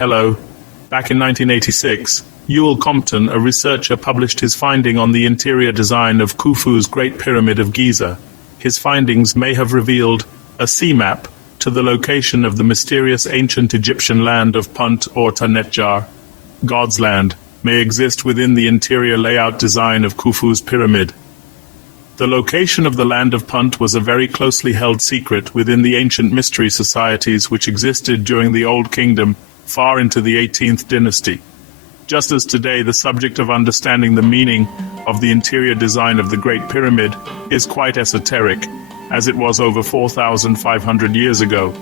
Hello. Back in 1986, Ewell Compton, a researcher, published his finding on the interior design of Khufu's Great Pyramid of Giza. His findings may have revealed a sea map to the location of the mysterious ancient Egyptian land of Punt or Tanetjar. God's land may exist within the interior layout design of Khufu's pyramid. The location of the land of Punt was a very closely held secret within the ancient mystery societies which existed during the Old Kingdom far into the 18th dynasty. Just as today the subject of understanding the meaning of the interior design of the Great Pyramid is quite esoteric, as it was over 4,500 years ago,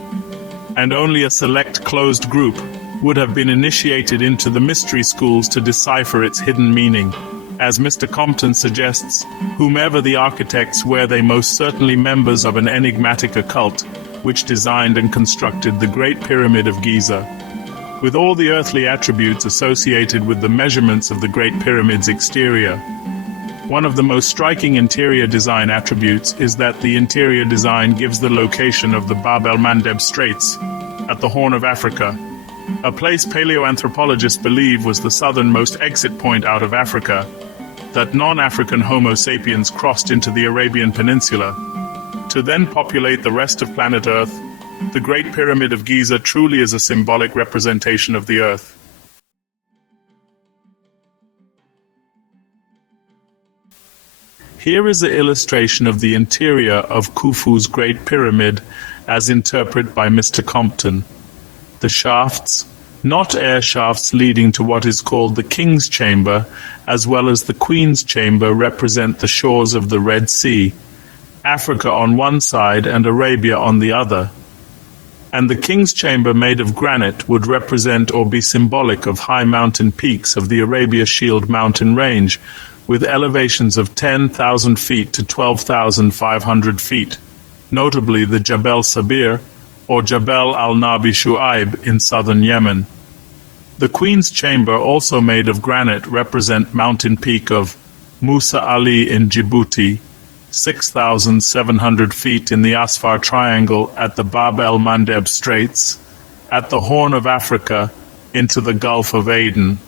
and only a select closed group would have been initiated into the mystery schools to decipher its hidden meaning. As Mr. Compton suggests, whomever the architects were, they most certainly members of an enigmatic occult which designed and constructed the Great Pyramid of Giza. With all the earthly attributes associated with the measurements of the Great Pyramid's exterior, one of the most striking interior design attributes is that the interior design gives the location of the el-Mandeb Straits at the Horn of Africa, a place paleoanthropologists believe was the southernmost exit point out of Africa, that non-African Homo sapiens crossed into the Arabian Peninsula to then populate the rest of planet Earth. The Great Pyramid of Giza truly is a symbolic representation of the Earth. Here is an illustration of the interior of Khufu's Great Pyramid as interpreted by Mr. Compton. The shafts, not air shafts leading to what is called the King's Chamber, as well as the Queen's Chamber, represent the shores of the Red Sea, Africa on one side and Arabia on the other. And the King's Chamber, made of granite, would represent or be symbolic of high mountain peaks of the Arabia Shield mountain range, with elevations of 10,000 feet to 12,500 feet, notably the Jabal Sabir or Jabal al-Nabi Shu'aib in southern Yemen. The Queen's Chamber, also made of granite, represent mountain peak of Musa Ali in Djibouti, 6,700 feet in the Asfar Triangle at the Bab el-Mandeb Straits, at the Horn of Africa into the Gulf of Aden.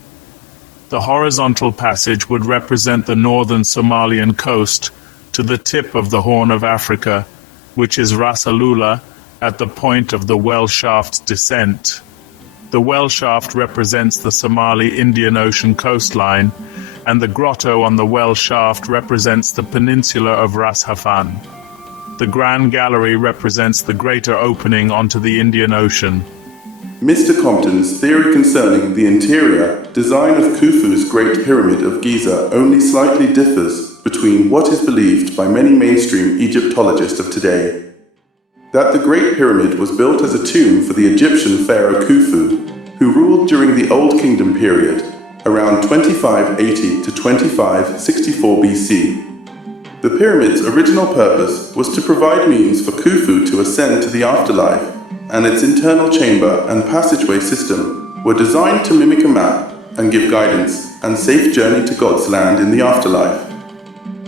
The horizontal passage would represent the northern Somalian coast to the tip of the Horn of Africa, which is Ras Alula at the point of the well shaft's descent. The well shaft represents the Somali-Indian Ocean coastline, and the grotto on the well shaft represents the peninsula of Ras Hafan. The Grand Gallery represents the greater opening onto the Indian Ocean. Mr. Compton's theory concerning the interior design of Khufu's Great Pyramid of Giza only slightly differs between what is believed by many mainstream Egyptologists of today. That the Great Pyramid was built as a tomb for the Egyptian pharaoh Khufu, who ruled during the Old Kingdom period, around 2580 to 2564 BC. The pyramid's original purpose was to provide means for Khufu to ascend to the afterlife, and its internal chamber and passageway system were designed to mimic a map and give guidance and safe journey to God's land in the afterlife.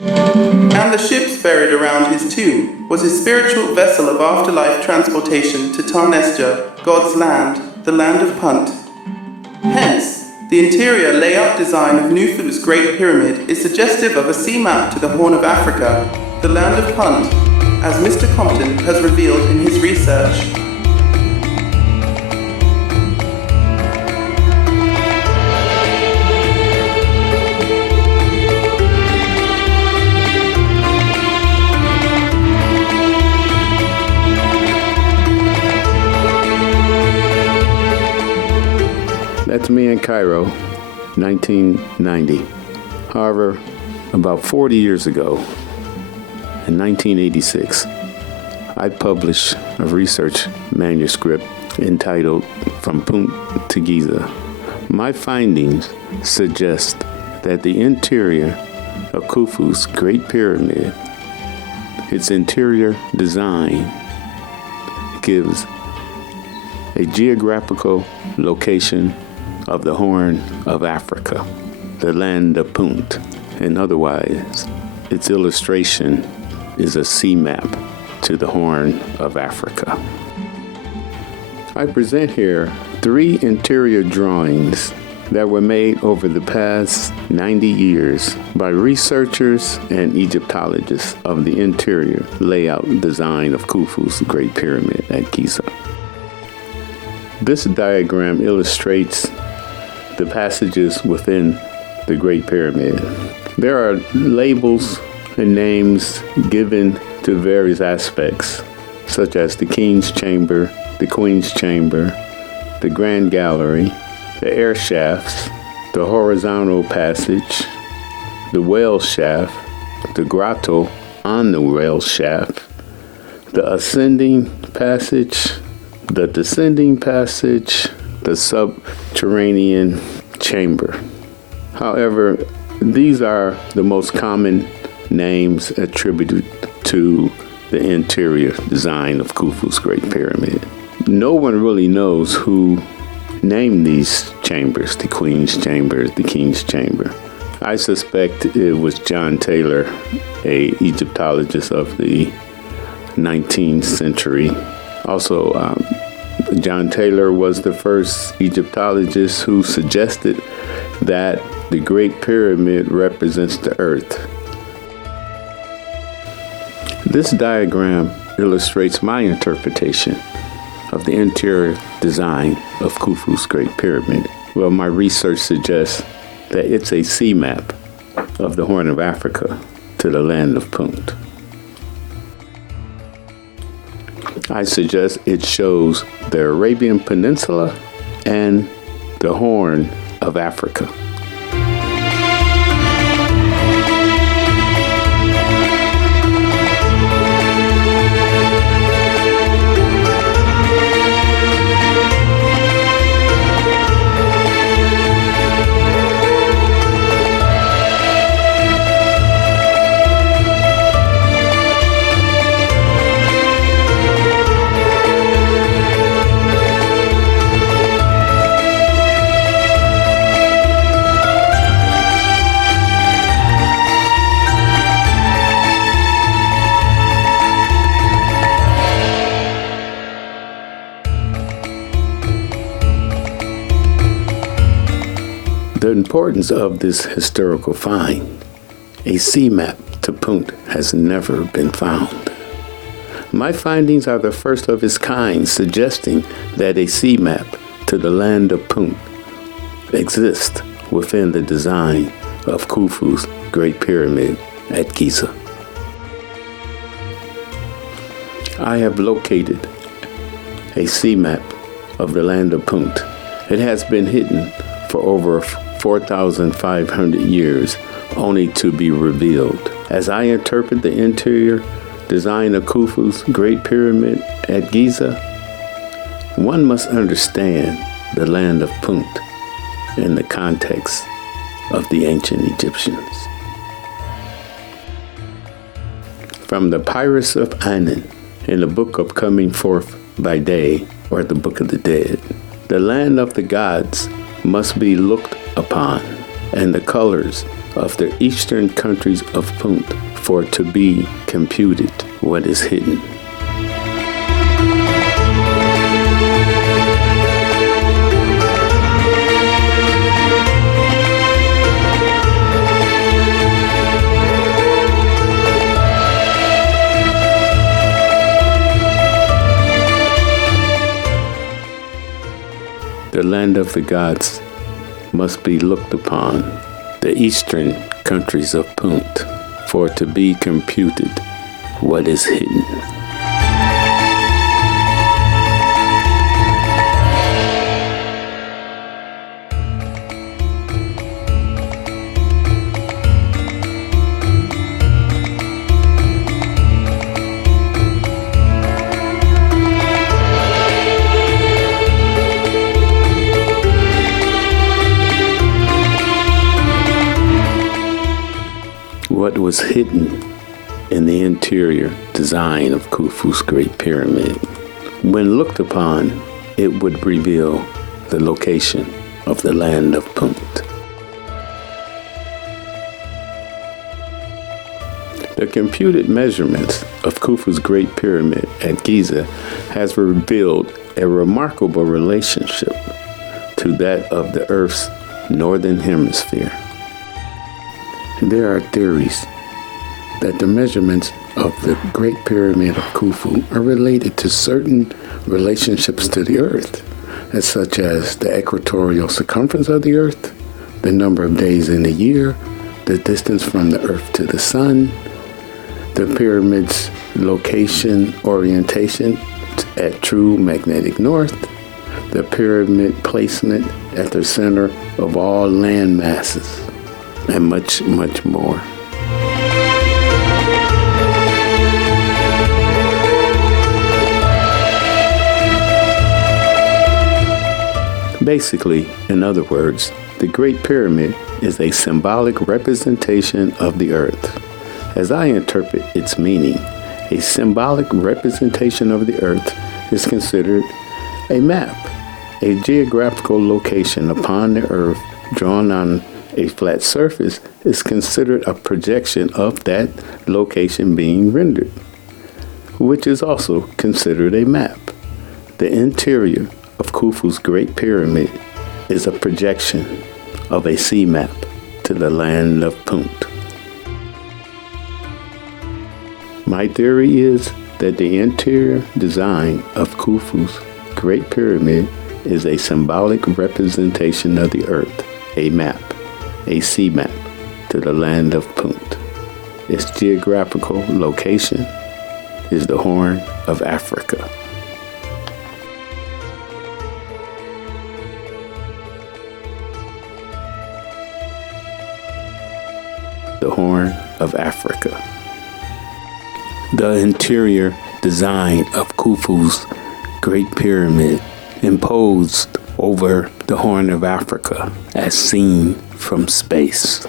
And the ships buried around his tomb was his spiritual vessel of afterlife transportation to Tanetjar, God's land, the land of Punt. Hence, the interior layout design of Khufu's Great Pyramid is suggestive of a sea map to the Horn of Africa, the land of Punt, as Mr. Compton has revealed in his research. That's me in Cairo, 1990. However, about 40 years ago, in 1986, I published a research manuscript entitled From Punt to Giza. My findings suggest that the interior of Khufu's Great Pyramid, its interior design, gives a geographical location of the Horn of Africa, the land of Punt, and otherwise, its illustration is a sea map to the Horn of Africa. I present here 3 interior drawings that were made over the past 90 years by researchers and Egyptologists of the interior layout and design of Khufu's Great Pyramid at Giza. This diagram illustrates the passages within the Great Pyramid. There are labels and names given to various aspects, such as the King's Chamber, the Queen's Chamber, the Grand Gallery, the air shafts, the horizontal passage, the whale shaft, the grotto on the whale shaft, the ascending passage, the descending passage, the subterranean chamber. However, these are the most common names attributed to the interior design of Khufu's Great Pyramid. No one really knows who named these chambers, the Queen's Chamber, the King's Chamber. I suspect it was John Taylor, a Egyptologist of the 19th century. Also, John Taylor was the first Egyptologist who suggested that the Great Pyramid represents the Earth. This diagram illustrates my interpretation of the interior design of Khufu's Great Pyramid. Well, my research suggests that it's a sea map of the Horn of Africa to the land of Punt. I suggest it shows the Arabian Peninsula and the Horn of Africa. The importance of this historical find, a sea map to Punt, has never been found. My findings are the first of its kind, suggesting that a sea map to the land of Punt exists within the design of Khufu's Great Pyramid at Giza. I have located a sea map of the land of Punt. It has been hidden for over 4,500 years, only to be revealed. As I interpret the interior design of Khufu's Great Pyramid at Giza, one must understand the land of Punt in the context of the ancient Egyptians. From the Papyrus of Annen in the Book of Coming Forth by Day, or the Book of the Dead, the land of the gods must be looked upon, and the colors of the eastern countries of Punt, for to be computed what is hidden. The land of the gods must be looked upon, the eastern countries of Punt, for to be computed what is hidden. What was hidden in the interior design of Khufu's Great Pyramid. When looked upon, it would reveal the location of the land of Punt. The computed measurements of Khufu's Great Pyramid at Giza has revealed a remarkable relationship to that of the Earth's northern hemisphere. There are theories that the measurements of the Great Pyramid of Khufu are related to certain relationships to the Earth, as such as the equatorial circumference of the Earth, the number of days in a year, the distance from the Earth to the Sun, the pyramid's location orientation at true magnetic north, the pyramid placement at the center of all land masses, and much, much more. Basically, in other words, the Great Pyramid is a symbolic representation of the Earth. As I interpret its meaning, a symbolic representation of the Earth is considered a map, a geographical location upon the Earth drawn on a flat surface is considered a projection of that location being rendered, which is also considered a map. The interior of Khufu's Great Pyramid is a projection of a sea map to the land of Punt. My theory is that the interior design of Khufu's Great Pyramid is a symbolic representation of the Earth, a map, a sea map to the land of Punt. Its geographical location is the Horn of Africa. The Horn of Africa. The interior design of Khufu's Great Pyramid imposed over the Horn of Africa as seen from space.